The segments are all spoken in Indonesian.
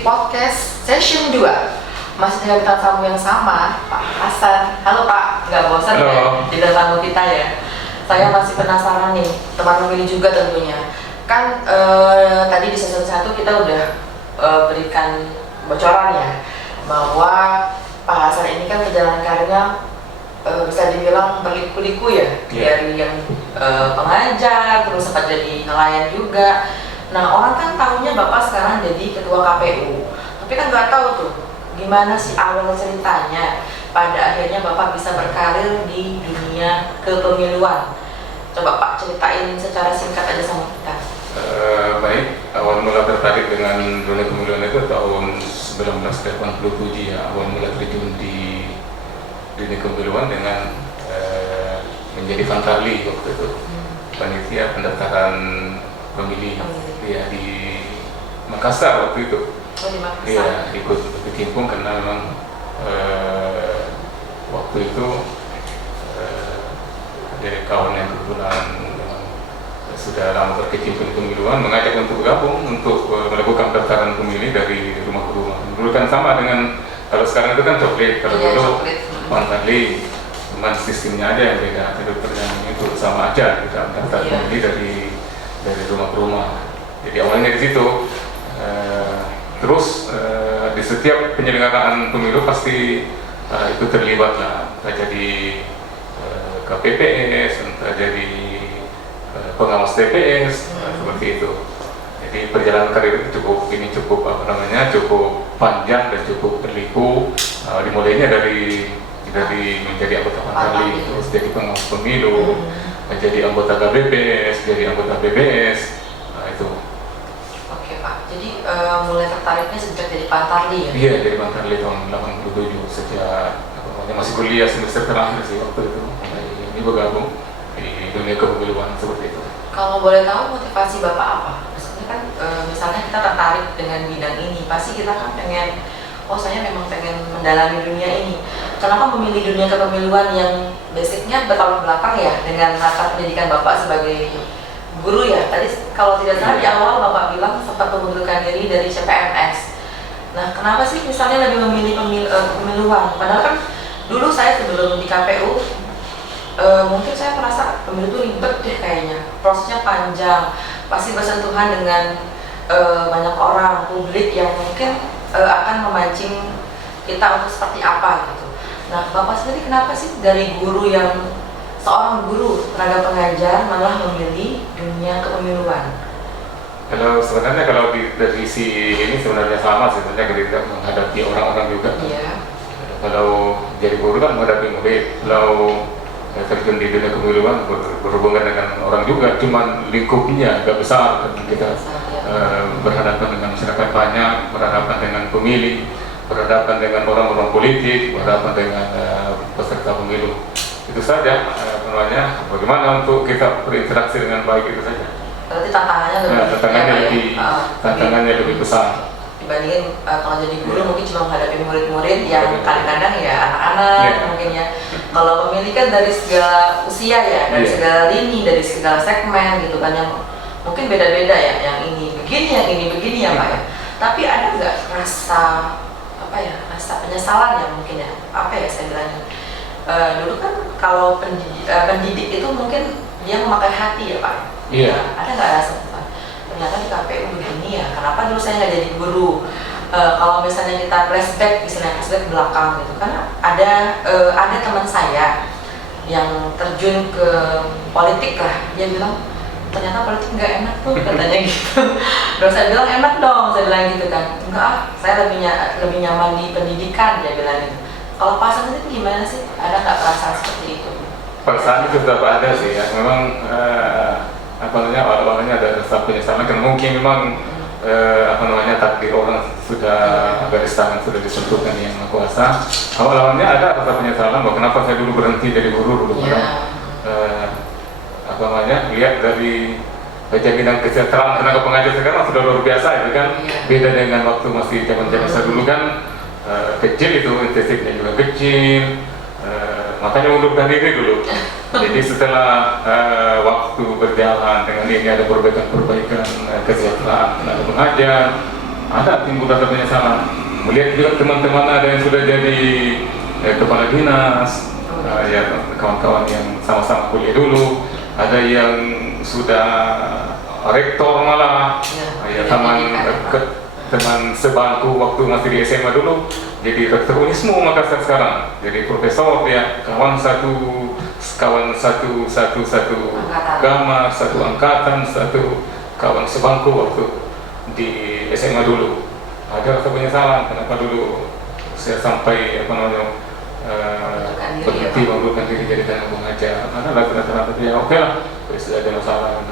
di podcast session 2. Masih dengan bintang tamu yang sama, Pak Hasan. Halo Pak, nggak bosan ya di bintang tamu kita ya? Saya masih penasaran nih, teman pemilih juga tentunya. Kan tadi di session 1 kita udah berikan bocoran ya, bahwa Pak Hasan ini kan perjalanan karirnya bisa dibilang berliku-liku ya, dari yang pengajar, terus sempat jadi nelayan juga. Nah, orang kan tahunya Bapak sekarang jadi ketua KPU, tapi kan nggak tahu tuh gimana sih awal ceritanya pada akhirnya Bapak bisa berkarir di dunia kepemiluan. Coba Pak ceritain secara singkat aja sama kita. Baik, awal mula tertarik dengan dunia kepemiluan itu tahun 1987 ya. Awal mula terjun di dunia kepemiluan dengan menjadi Fantarli waktu itu, panitia pendaftaran pemilih ya di Makassar waktu itu. Oh, di Makassar. Iya, ikut berkecimpung karena memang waktu itu ada kawan yang kebetulan sudah lama berkecimpung di pemiluan mengajak untuk bergabung untuk melakukan pendaftaran pemilih dari rumah ke rumah. Dulu kan sama dengan kalau sekarang itu kan coklat, kalau dulu Fantarli, cuman sistemnya aja yang beda. Jadi perjalanannya itu sama aja, kita mendaftar pemilih dari rumah ke rumah. Jadi awalnya di situ. Terus di setiap penyelenggaraan pemilu pasti itu terlibat lah, entah jadi KPPS, entah jadi pengawas TPS, seperti itu. Jadi perjalanan karir itu cukup panjang dan cukup berliku. Dimulainya dari menjadi anggota Fantarli, terus jadi pengawas pemilu, jadi anggota KPPS, jadi anggota BBS, itu. Oke Pak, jadi mulai tertariknya sejak jadi Fantarli ya? Iya, dari Fantarli tahun 87, sejak masih kuliah semester terakhir sih waktu itu. Ini bergabung di dunia kepemiluan seperti itu. Kalau boleh tahu motivasi Bapak apa? Maksudnya kan misalnya kita tertarik dengan bidang ini, pasti kita kan pengen, saya memang pengen mendalami dunia ini. Kenapa memilih dunia kepemiluan yang basicnya bertolak belakang ya dengan latar pendidikan Bapak sebagai guru ya? Tadi kalau tidak salah di awal Bapak bilang sempat mengundurkan diri dari CPNS. Nah, kenapa sih misalnya lebih memilih kepemiluan? Padahal kan dulu saya sebelum di KPU, mungkin saya merasa pemilu itu ribet deh kayaknya. Prosesnya panjang, pasti bersentuhan dengan banyak orang, publik yang mungkin akan memancing kita untuk seperti apa gitu. Nah, Bapak sendiri kenapa sih dari guru yang seorang guru tenaga pengajar malah memilih dunia kepemiluan? Kalau dari si ini sebenarnya sama sebenarnya kita menghadapi orang-orang juga. Iya. Kalau jadi guru kan menghadapi murid, kalau terjun di dunia kepemiluan berhubungan dengan orang juga, cuman lingkupnya agak besar. Kita berhadapan dengan masyarakat banyak, berhadapan dengan pemilih, berhadapan dengan orang-orang politik, berhadapan dengan peserta pemilu. Itu saja bagaimana untuk kita berinteraksi dengan baik, itu saja. Berarti tantangannya lebih besar dibandingin kalau jadi guru mungkin cuma menghadapi murid-murid yang kadang-kadang ya anak-anak mungkin ya. Kalau pemilih kan dari segala usia ya, dari segala lini, dari segala segmen gitu kan, yang mungkin beda-beda ya, yang ini begini, yang ini begini ya Pak ya. Tapi ada nggak rasa penyesalan ya mungkin ya, saya bilangnya. Dulu kan kalau pendidik itu mungkin dia memakai hati ya Pak. Iya. Ada nggak rasa ternyata di KPU begini ya, kenapa dulu saya nggak jadi guru? Kalau misalnya kita flashback belakang gitu kan, ada teman saya yang terjun ke politik lah, dia bilang ternyata politik nggak enak tuh katanya gitu. Terus saya bilang enak dong, saya bilang gitu kan. Enggak, saya lebih nyaman di pendidikan, dia bilang gitu. Kalau Pak Hasan itu gimana sih? Ada nggak perasaan seperti itu? Perasaan itu tetap ada sih ya. Memang awalnya ada rasa penyesalan karena mungkin memang takdir orang sudah garis tangan sudah disentuhkan yang Maha Kuasa. Awalnya ada rasa penyesalan bahwa kenapa saya dulu berhenti jadi guru dulu. Lihat dari bidang kesejahteraan tenaga pengajar sekarang sudah luar biasa itu kan. Beda dengan waktu masih zaman-zaman saya dulu kan kecil, itu intensifnya juga kecil. Makanya mundurkan diri dulu. Jadi setelah waktu berjalan dengan ini ada perbaikan kesejahteraan tenaga pengajar, ada timbul rasa penyesalan. Melihat juga teman-teman ada yang sudah jadi kepala dinas, ya kawan-kawan yang sama-sama kuliah dulu, ada yang sudah rektor malah, ya teman sebangku waktu masih di SMA dulu, jadi rektor Unismu Makassar sekarang, jadi profesor ya, kawan satu kamar, satu angkatan, satu kawan sebangku waktu di SMA dulu. Ada rasa penyesalan kenapa dulu saya sampai berhenti mengundurkan diri jadi tenaga pengajar. Ada rata-rata ya oke lah, sudah ada masalah.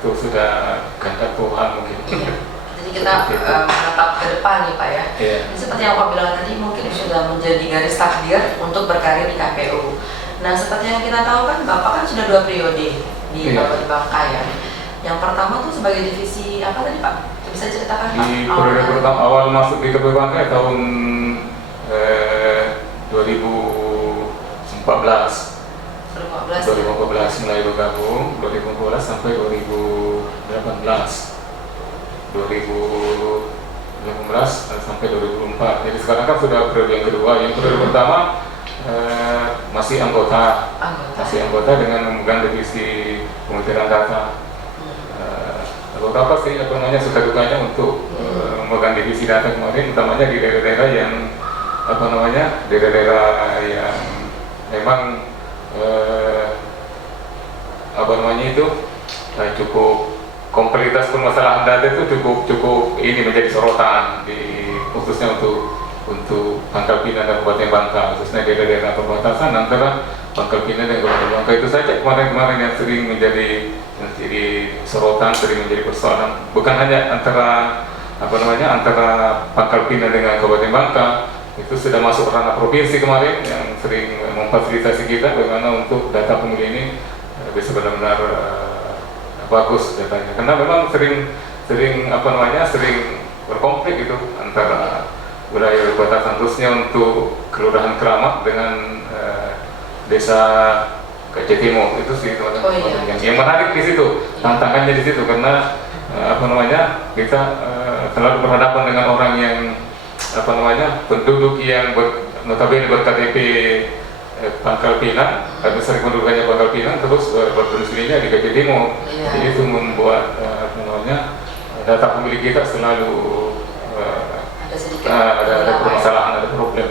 Itu sudah kehendak Tuhan mungkin. Iya. Jadi kita menatap ke depan nih Pak ya. Iya. Seperti yang Pak bilang tadi, mungkin sudah menjadi garis takdir untuk berkarir di KPU. Nah, seperti yang kita tahu kan Bapak kan sudah 2 periode di Kabupaten Bangka ya. Yang pertama tuh sebagai divisi apa tadi Pak? Bisa ceritakan Pak? Di periode pertama awal masuk di Kabupaten Bangka tahun 2014 mulai bergabung, 2014 sampai 2018 sampai 2004. Jadi sekarang kan sudah periode yang kedua. Yang periode pertama masih anggota dengan memegang divisi pemutaran data. Anggota apa sih suka dukanya untuk memegang divisi data kemarin, utamanya di daerah-daerah yang daerah-daerah yang memang cukup kompleksitas permasalahan data itu cukup ini menjadi sorotan khususnya untuk Pangkal Pinang dan Kabupaten Bangka, khususnya daerah-daerah perbatasan antara Pangkal Pinang dan Kabupaten Bangka. Itu saja kemarin-kemarin yang sering menjadi sorotan, sering menjadi persoalan, bukan hanya antara Pangkal Pinang dengan Kabupaten Bangka. Itu sudah masuk ranah provinsi kemarin yang sering memfasilitasi kita bagaimana untuk data pemilih ini bisa benar-benar bagus datanya, karena memang sering berkonflik itu antara wilayah perbatasan, khususnya untuk Kelurahan Keramat dengan Desa Gajah Timur. Itu sih yang menarik di situ, tantangannya di situ, karena kita selalu berhadapan dengan orang yang penduduk yang notabene berKTP Pangkal Pinang, sering pendudukannya Pangkal Pinang, terus berdomisilinya di Gajah Timur. Jadi itu membuat data pemilih kita selalu ada permasalahan, ada problem.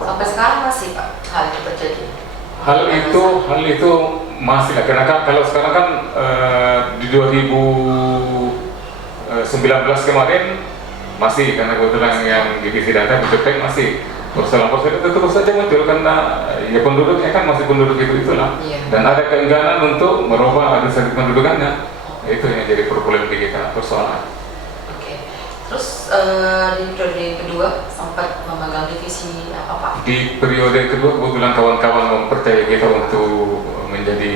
Sampai sekarang masih Pak hal itu terjadi? Hal itu masih lah, karena kalau sekarang kan di 2019 kemarin masih, karena kebetulan yang divisi data di Jepang masih persoalan-persoalan itu terus saja muncul, karena ya penduduknya kan masih penduduk itulah, dan ada keengganan untuk merubah administrasi pendudukannya. Itu yang jadi problem di kita, persoalan. Oke. Terus di periode kedua sempat memegang divisi apa Pak? Di periode kedua kebetulan kawan-kawan mempercayai kita untuk menjadi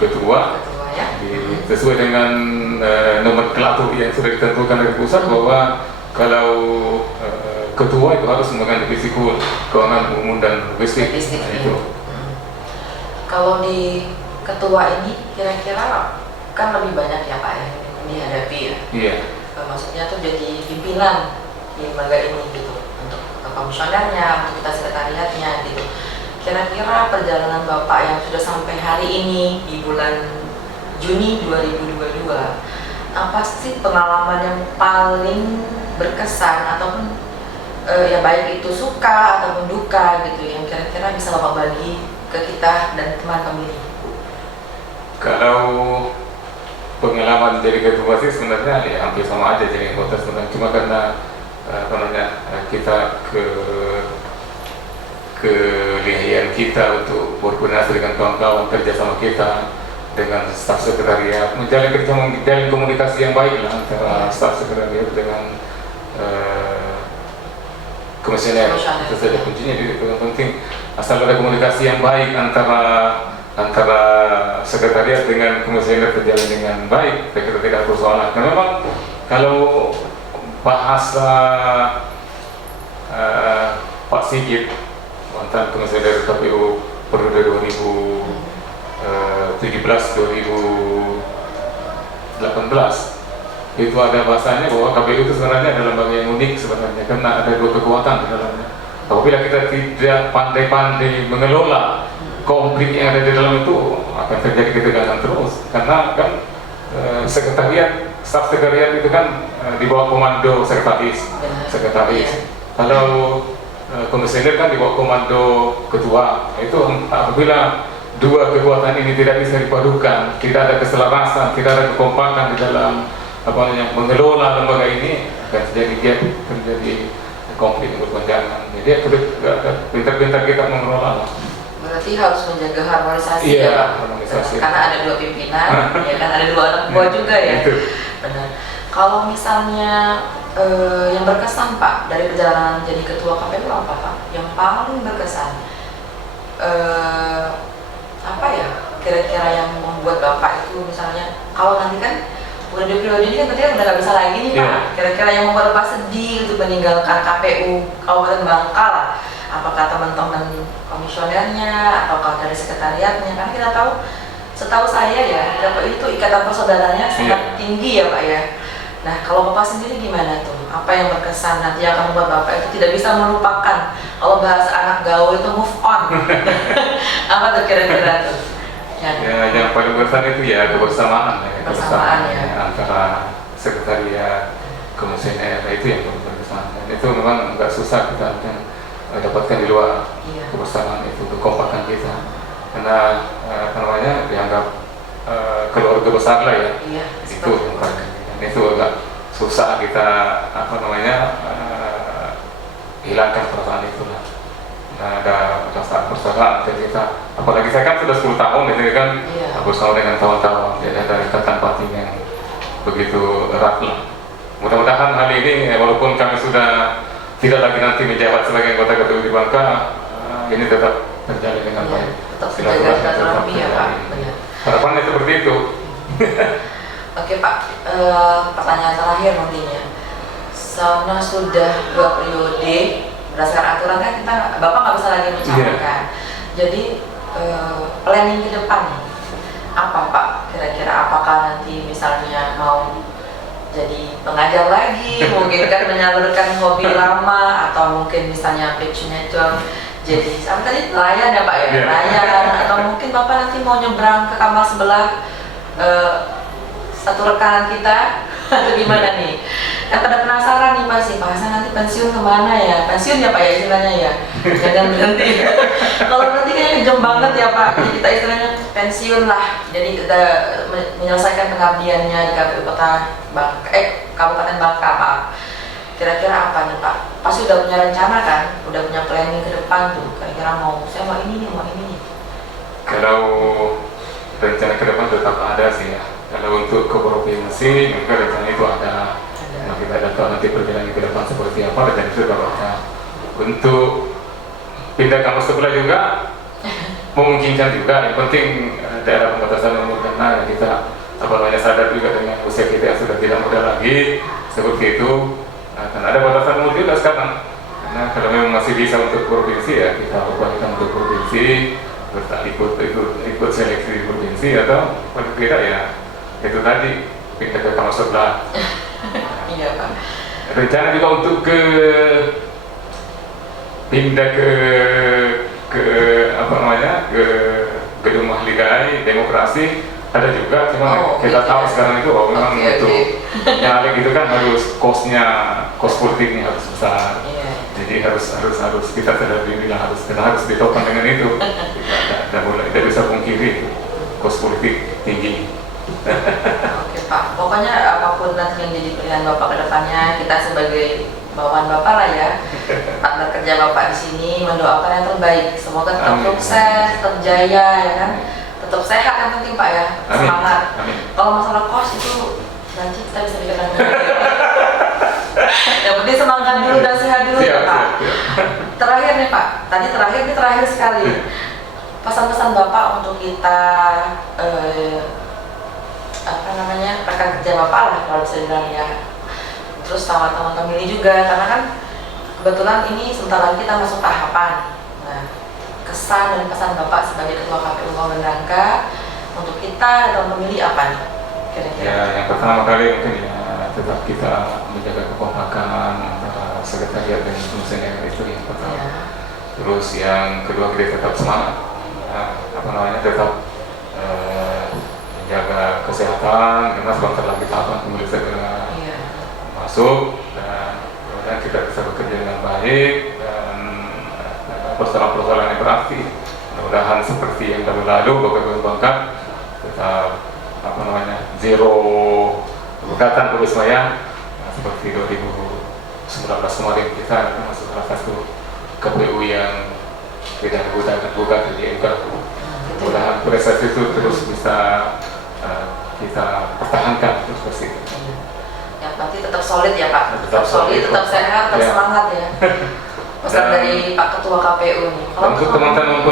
ketua ya? Sesuai dengan nomenklatur yang sudah ditentukan dari pusat, bahwa kalau ketua itu harus memegang divisi keuangan umum dan logistik. Itu. Kalau di ketua ini kira-kira kan lebih banyak ya Pak yang dihadapi ya. Iya. Maksudnya tuh jadi pimpinan di lembaga ini gitu, untuk komisionernya, untuk kita sekretariatnya gitu. Kira-kira perjalanan Bapak yang sudah sampai hari ini di bulan Juni 2022, apa sih pengalaman yang paling berkesan ataupun ya baik itu suka ataupun duka gitu yang kira-kira bisa Bapak bagi ke kita dan teman kami? Kalau pengalaman jadi ketua sih sebenarnya ya hampir sama aja jadi anggota sebenarnya, cuma karena kita kelihayan kita untuk berkoordinasi dengan kawan-kawan, kerja sama kita dengan staf sekretariat, menjalin komunikasi yang baik lah antara staf sekretariat dengan komisioner. Itu saja kuncinya, itu yang penting. Asal ada komunikasi yang baik antara sekretariat dengan komisioner berjalan dengan baik, saya kira tidak ada persoalan. Karena memang kalau bahasa Pak Sigit, mantan komisioner KPU periode 2017-2018, itu ada bahasanya bahwa KPU itu sebenarnya adalah lembaga yang unik sebenarnya, karena ada dua kekuatan di dalamnya. Apabila kita tidak pandai-pandai mengelola konflik yang ada di dalam itu, akan terjadi ketegangan terus. Karena kan staf sekretariat itu kan di bawah komando sekretaris. Kalau komisioner kan di bawah komando ketua. Itu apabila dua kekuatan ini tidak bisa dipadukan, tidak ada keselarasan, tidak ada kekompakan di dalam mengelola lembaga ini, akan terjadi konflik yang berkepanjangan. Jadi pintar-pintar kita mengelola. Berarti harus menjaga harmonisasi ya Pak? Harmonisasi. Karena ada dua pimpinan, ya kan ada dua anak buah juga ya. Benar. Kalau misalnya yang berkesan Pak dari perjalanan jadi ketua KPU apa Pak? Yang paling berkesan apa ya? Kira-kira yang membuat Bapak itu misalnya kalau nanti kan udah di periode ini kan berarti udah nggak bisa lagi nih Pak. Kira-kira yang membuat Bapak sedih untuk meninggalkan KPU Kabupaten Bangka lah. Apakah teman-teman komisionernya ataukah dari sekretariatnya? Karena kita tahu, setahu saya ya, KPU itu ikatan persaudaranya sangat tinggi ya Pak ya. Nah kalau Bapak sendiri gimana tuh? Apa yang berkesan nanti yang akan membuat Bapak itu tidak bisa melupakan? Kalau bahasa anak gaul itu move on. Apa tuh kira-kira tuh? Yang paling berkesan itu ya kebersamaan ya. Antara sekretariat, komisioner, itu yang paling berkesan. Itu memang nggak susah kita dapatkan di luar kebersamaan itu, kekompakan kita. Karena dianggap keluarga besar lah ya. Itu itu agak susah kita hilangkan perasaan itu lah. Nah, ada persaudaraan kita. Apalagi saya kan sudah 10 tahun ini kan bersama dengan kawan-kawan. Jadi ada ikatan batin yang begitu erat lah. Mudah-mudahan hal ini walaupun kami sudah tidak lagi nanti menjabat sebagai anggota KPU di Bangka, ini tetap terjalin dengan baik. Tetap menjaga silaturahmi ya Pak. Harapannya seperti itu. Oke Pak, pertanyaan terakhir nantinya. Karena sudah 2 periode, berdasarkan aturan kan Bapak nggak bisa lagi mencalonkan. Jadi planning ke depan apa Pak? Kira-kira apakah nanti misalnya mau jadi pengajar lagi, mungkin kan menyalurkan hobi lama, atau mungkin misalnya passionnya itu jadi apa tadi nelayan ya Pak ya, nelayan, atau mungkin Bapak nanti mau nyebrang ke kamar sebelah satu rekanan kita atau gimana nih? Kan pada penasaran nih Pak Hasan nanti pensiun kemana ya? Pensiun ya Pak ya istilahnya ya, jangan berhenti. Kalau berhenti kayaknya kejam banget ya Pak. Jadi kita istilahnya pensiun lah. Jadi kita menyelesaikan pengabdiannya di KPU Kabupaten Bangka Pak. Kira-kira apa nih Pak? Pasti udah punya rencana kan? Udah punya planning ke depan tuh. Kira-kira saya mau ini nih. Kalau rencana ke depan tetap ada sih ya. Kalau untuk ke provinsi, mungkin rencana itu ada. Nah, kita ada tahu nanti perjalanan ke depan seperti apa, dan itu ada. Untuk pindah kampus sebelah juga memungkinkan juga. Yang penting daerah pembatasan umur karena kita sadar juga dengan usia kita yang sudah tidak muda lagi seperti itu. Nah, ada batasan umur juga sekarang. Karena kalau memang masih bisa untuk provinsi ya kita upayakan untuk provinsi, ikut seleksi di provinsi, atau paling tidak ya itu tadi pindah ke kampus sebelah. Iya Pak. Rencana juga untuk pindah ke gedung Mahligai Demokrasi ada juga, cuma kita tahu sekarang itu memang untuk nyari gitu kan harus kos politiknya harus besar. Jadi harus kita sadar diri lah, harus ditopang dengan itu. Tidak bisa pungkiri kos politik tinggi. Oke Pak, pokoknya apapun nanti yang jadi pilihan Bapak ke depannya, kita sebagai bawahan Bapak lah ya, partner kerja Bapak di sini mendoakan yang terbaik. Semoga tetap sukses, tetap jaya ya kan, tetap sehat yang penting Pak ya, semangat. Kalau masalah kos itu nanti kita bisa bicarakan. Yang penting semangat dulu dan sehat dulu ya Pak. Terakhir nih Pak, terakhir sekali. Pesan-pesan Bapak untuk kita rekan kerja Bapak lah kalau bisa dibilang ya. Terus sama teman-teman ini juga, karena kan kebetulan ini sebentar lagi kita masuk tahapan. Nah, kesan dan pesan Bapak sebagai Ketua KPU Kabupaten Bangka untuk kita dan pemilih apa nih kira-kira? Ya, yang pertama kali mungkin ya tetap kita menjaga kekompakan antara sekretariat dan fungsioner, itu yang pertama. Ya. Terus yang kedua, kita tetap semangat, tetap menjaga kesehatan, karena sebentar lagi tahapan pemilu segera masuk, dan kemudian kita bisa bekerja dengan baik dan persoalan-persoalan yang berarti mudah-mudahan seperti yang lalu Bapak Ibu Bangka tetap zero gugatan terus seperti 2019 kemarin kita masuk salah satu KPU yang tidak gugatan di MK. Mudah-mudahan prestasi itu terus bisa kita pertahankan terus pasti. Yang pasti tetap solid ya Pak, Tetap solid, tetap sehat, tetap semangat ya. Pesan dari Pak Ketua KPU nih. Untuk teman-teman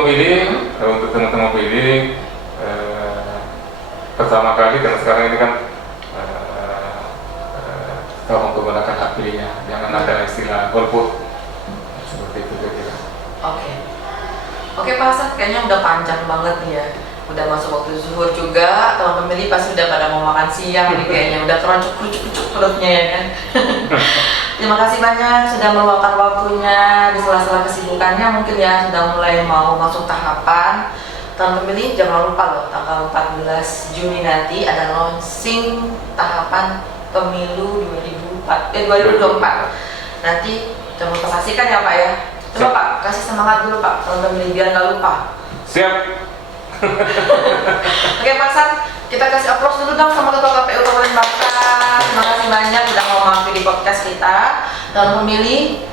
pemilih, pertama kali karena sekarang ini kan tolong menggunakan hak pilihnya, jangan ada istilah golput seperti itu kira-kira. Oke Pak Hasan, kayaknya udah panjang banget nih ya. Udah masuk waktu zuhur juga, teman pemilih pasti udah pada mau makan siang nih kayaknya, udah keroncok-keroncok perutnya ya kan. Terima kasih banyak sudah meluangkan waktunya di sela-sela kesibukannya, mungkin ya sudah mulai mau masuk tahapan. Teman pemilih jangan lupa loh, tanggal 14 Juni nanti ada launching tahapan pemilu 2024. Nanti jangan lupa saksikan ya Pak ya. Coba Pak, kasih semangat dulu Pak, teman pemilih biar nggak lupa. Siap. Oke Pak Hasan, kita kasih applause dulu dong sama Ketua KPU Kabupaten Bangka. Terima kasih banyak sudah mau mampir di podcast kita. Dan pemilih,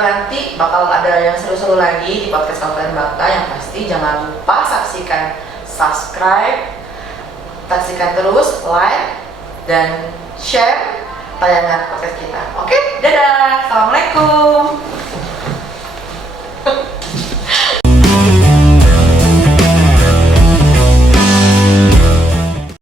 nanti bakal ada yang seru-seru lagi di podcast Kabupaten Bangka. Yang pasti jangan lupa saksikan, subscribe, saksikan terus, like, dan share tayangan podcast kita. Oke, dadah, assalamualaikum.